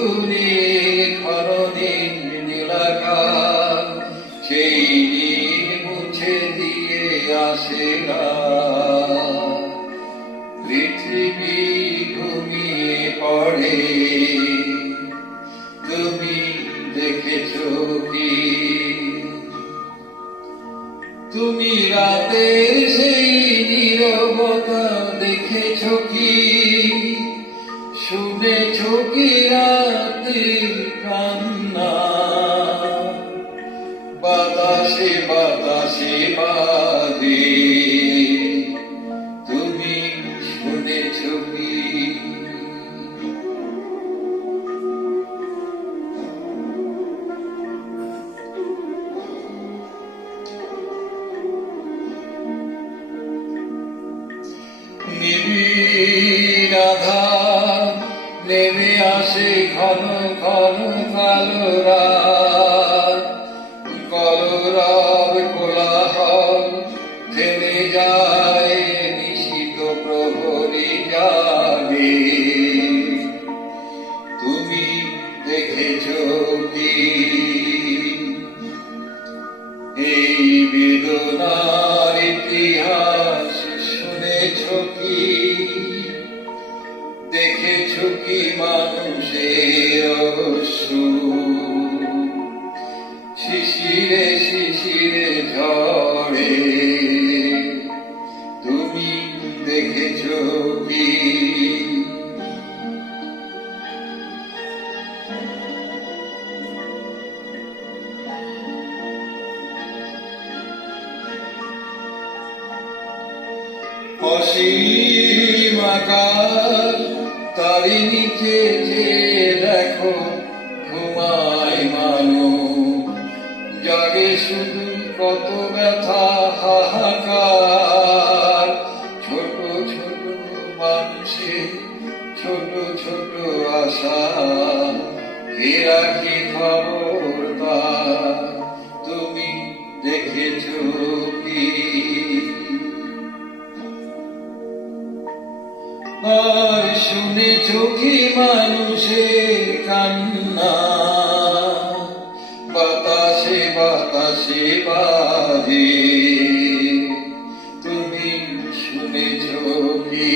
দূরে ক্ষণদিন নীলাকাশ, সেই নীল মুছে দিয়ে আসে না। পৃথিবী ঘুমিয়ে পড়ে, তুমি দেখেছ কি? তুমি রাতের সেই নীরবতা দেখেছ কি? শুনেছ কি রাতের কান্না? বাতাসে বাতাসে বাজে, তুমি শুনেছ কি? নিবিড় আধার নেমে আসে ঘন ঘন কালো রাত, কলরব কোলাহল থেমে যায়, নিশীত প্রহরী জাগে। তুমি দেখেছ কি? এই বেদনার ইতিহাস শুনেছ কি? দেখেছ কি মানুষের অশ্রু শিশিরে শিশিরে ঝরে? তুমি দেখেছ কি? অসীম আকাশ, তারি নিচে যে দেখো ঘুমায় মানুষ, জাগে শুধু কত ব্যথা হাহাকার। ছোট ছোট মানুষের ছোট ছোট আশা, এ রাখি খবরদার, তুমি দেখেছ কি? আর শুনেছ কি মানুষের কান্না? বাতাসে বাতাসে বাজে, তুমি শুনেছ কি?